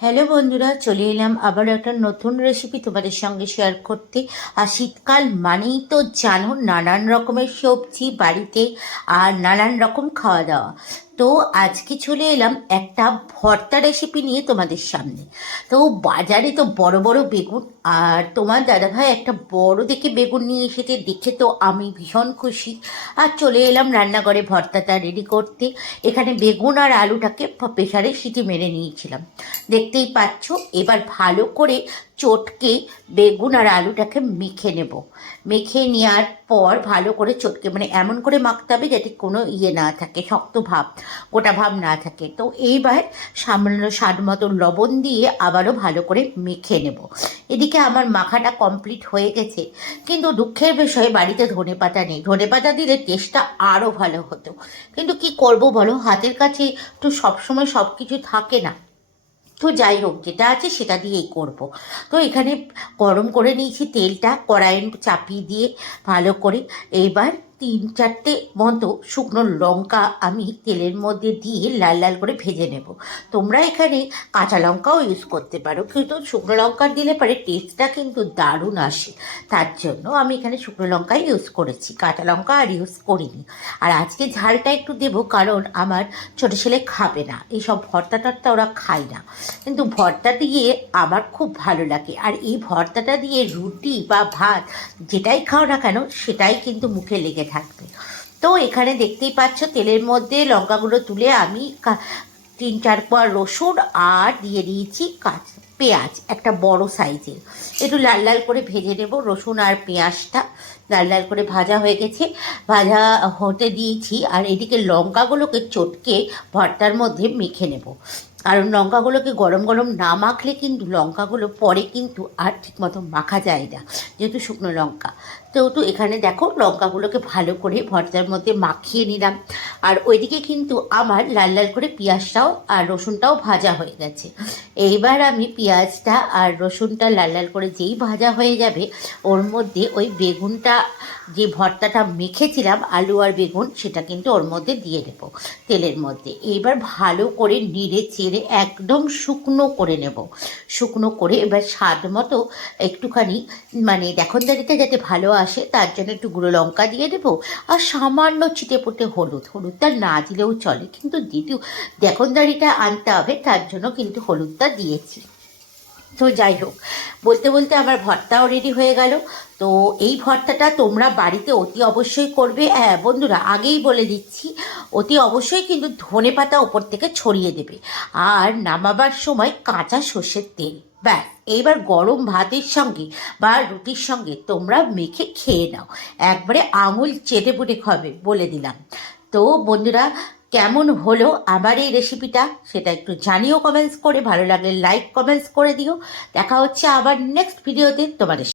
Hello বন্ধুরা, চলে এলাম আবার একটা নতুন রেসিপি তোমাদের সঙ্গে শেয়ার করতে। আর শীতকাল মানেই তো জানো নানান রকমের সবজি বাড়িতে আর নানান রকম খাওয়া দাওয়া। তো আজকে চলে এলাম একটা ভর্তা রেসিপি নিয়ে তোমাদের সামনে। তো বাজারে তো বড় বড় বেগুন, আর তোমার দাদাভাই একটা বড় দেখে বেগুন নিয়ে এসেছে, দেখে তো আমি ভীষণ খুশি। আর চলে এলাম রান্নাঘরে ভর্তাটা রেডি করতে। এখানে বেগুন আর আলুটাকে প্রেশারে সিটি মেরে নিয়েছিলাম। দেখতেই পাচ্ছ, এবার ভালো করে চটকে বেগুন আর আলুটাকে মেখে নেব। মেখে নেওয়ার পর ভালো করে চটকে মানে এমন করে মাখতে হবে যাতে কোনো ইয়ে না থাকে, শক্ত ভাব, গোটা ভাব না থাকে। তো এইবার সামান্য স্বাদ মতো লবণ দিয়ে আবারও ভালো করে মেখে নেব। এদিকে আমার মাখাটা কমপ্লিট হয়ে গেছে, কিন্তু দুঃখের বিষয়ে, বাড়িতে ধনে পাতা নেই। ধনে পাতা দিলে টেস্টটা আরও ভালো হতো। কিন্তু কি করব বলো, হাতের কাছে তো সবসময় সব কিছু থাকে না। তো যাই হোক, যেটা আছে সেটা দিয়েই করব। তো এখানে গরম করে নিয়েছি তেলটা, কড়াইয়ে চাপিয়ে দিয়ে ভালো করে। এইবার তিন চারটে মতো শুকনো লঙ্কা আমি তেলের মধ্যে দিয়ে লাল লাল করে ভেজে নেব। তোমরা এখানে কাঁচা লঙ্কাও ইউজ করতে পারো, কিন্তু শুকনো লঙ্কা দিলে পরে টেস্টটা কিন্তু দারুণ আসে। তার জন্য আমি এখানে শুকনো লঙ্কাই ইউজ করেছি, কাঁচা লঙ্কা আর ইউজ করিনি। আর আজকে ঝালটা একটু দেবো কারণ আমার ছোটো ছেলে খাবে না, এইসব ভর্তা টর্তা ওরা খায় না। কিন্তু ভর্তা দিয়ে আমার খুব ভালো লাগে, আর এই ভর্তাটা দিয়ে রুটি বা ভাত যেটাই খাও না কেন সেটাই কিন্তু মুখে লেগে থাকবে। তো এখানে দেখতেই পাচ্ছ তেলের মধ্যে লঙ্কাগুলো তুলে আমি তিন চার পর রসুন আর দিয়ে দিয়েছি কাঁচ পেঁয়াজ, একটা বড় সাইজের। একটু লাল লাল করে ভেজে নেব রসুন আর পেঁয়াজটা। লাল লাল করে ভাজা হয়ে গেছে। ভাজা হতে দিয়েছি আর এদিকে লঙ্কাগুলোকে চটকে ভর্তার মধ্যে মেখে নেব। কারণ লঙ্কাগুলোকে গরম গরম না মাখলে কিন্তু লঙ্কাগুলো পরে কিন্তু আর ঠিকমতো মাখা যায় না, যেহেতু শুকনো লঙ্কা। তো এখানে দেখো লঙ্কাগুলোকে ভালো করে ভর্তার মধ্যে মাখিয়ে নিলাম। আর ওইদিকে কিন্তু আমার লাল লাল করে পেঁয়াজটাও আর রসুনটাও ভাজা হয়ে গেছে। এইবার আমি পেঁয়াজটা আর রসুনটা লাল লাল করে যেই ভাজা হয়ে যাবে, ওর মধ্যে ওই বেগুনটা, যে ভর্তাটা মেখেছিলাম, আলু আর বেগুন, সেটা কিন্তু ওর মধ্যে দিয়ে দেবো তেলের মধ্যে। এবার ভালো করে নেড়ে চেড়ে একদম শুকনো করে নেব। শুকনো করে এবার স্বাদ মতো একটুখানি মানে দেখনদারিতে যাতে ভালো আসে, তার জন্য একটু গুঁড়ো লঙ্কা দিয়ে দেবো আর সামান্য ছিটে পোটে হলুদ। হলুদটা না দিলেও চলে, কিন্তু দ্বিতীয় দেখনদারিটা আনতে হবে, তার জন্য কিন্তু হলুদটা দিয়েছি। তো যাই হোক, বলতে বলতে আমার ভর্তাও রেডি হয়ে গেল। তো এই ভর্তাটা তোমরা বাড়িতে অতি অবশ্যই করবে। হ্যাঁ বন্ধুরা, আগেই বলে দিচ্ছি, অতি অবশ্যই কিন্তু ধনে পাতা ওপর থেকে ছড়িয়ে দেবে আর নামাবার সময় কাঁচা সর্ষের তেল। ব্যাস, এইবার গরম ভাতের সঙ্গে বা রুটির সঙ্গে তোমরা মেখে খেয়ে নাও। একবারে আঙুল চেটে পুটে খাবে বলে দিলাম। তো বন্ধুরা কেমন হলো আমার এই রেসিপিটা সেটা একটু জানিও কমেন্টস করে, ভালো লাগলে লাইক কমেন্টস করে দিও। দেখা হচ্ছে আবার নেক্সট ভিডিওতে তোমাদের